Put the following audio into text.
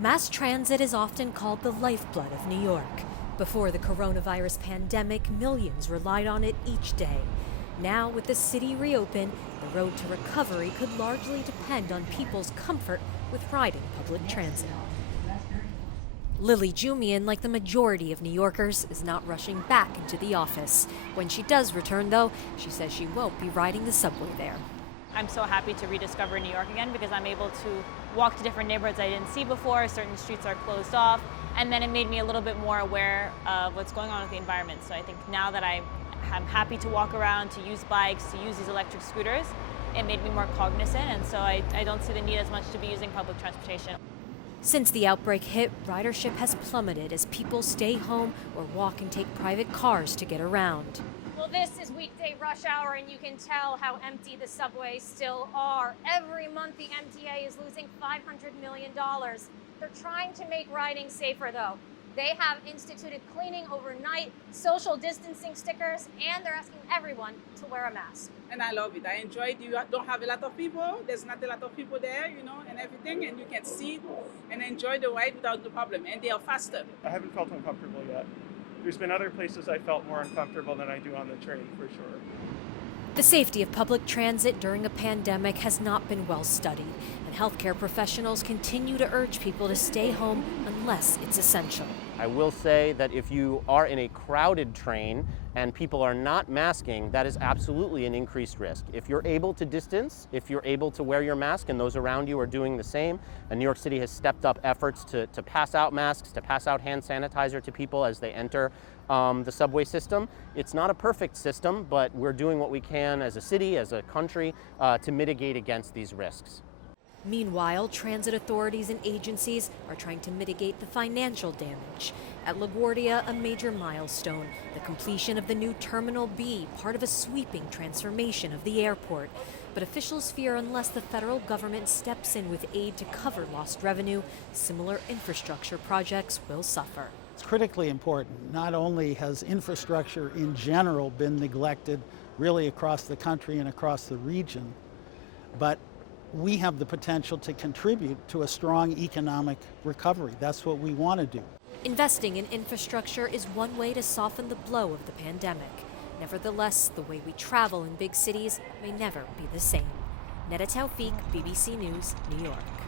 Mass transit is often called the lifeblood of New York. Before the coronavirus pandemic, millions relied on it each day. Now, with the city reopened, the road to recovery could largely depend on people's comfort with riding public transit. Lily Jumian, like the majority of New Yorkers, is not rushing back into the office. When she does return, though, she says she won't be riding the subway there. I'm so happy to rediscover New York again because I'm able to walk to different neighborhoods I didn't see before. Certain streets are closed off, and then it made me a little bit more aware of what's going on with the environment. So I think now that I'm happy to walk around, to use bikes, to use these electric scooters, it made me more cognizant, and so I don't see the need as much to be using public transportation. Since the outbreak hit, ridership has plummeted as people stay home or walk and take private cars to get around. Well, this is weekday rush hour, and you can tell how empty the subways still are. Every month, the MTA is losing $500 million. They're trying to make riding safer, though. They have instituted cleaning overnight, social distancing stickers, and they're asking everyone to wear a mask. And I love it. I enjoy it. You don't have a lot of people. There's not a lot of people there, and everything, and you can sit and enjoy the ride without the problem, and they are faster. I haven't felt uncomfortable yet. There's been other places I felt more uncomfortable than I do on the train, for sure. The safety of public transit during a pandemic has not been well studied, and healthcare professionals continue to urge people to stay home unless it's essential. I will say that if you are in a crowded train and people are not masking, that is absolutely an increased risk. If you're able to distance, if you're able to wear your mask and those around you are doing the same, and New York City has stepped up efforts to pass out masks, to pass out hand sanitizer to people as they enter the subway system. It's not a perfect system, but we're doing what we can as a city, as a country, to mitigate against these risks. Meanwhile, transit authorities and agencies are trying to mitigate the financial damage. At LaGuardia, a major milestone, the completion of the new Terminal B, part of a sweeping transformation of the airport. But officials fear unless the federal government steps in with aid to cover lost revenue, similar infrastructure projects will suffer. It's critically important. Not only has infrastructure in general been neglected really across the country and across the region, but we have the potential to contribute to a strong economic recovery. That's what we want to do. Investing in infrastructure is one way to soften the blow of the pandemic. Nevertheless, the way we travel in big cities may never be the same. Tawfik, BBC News, New York.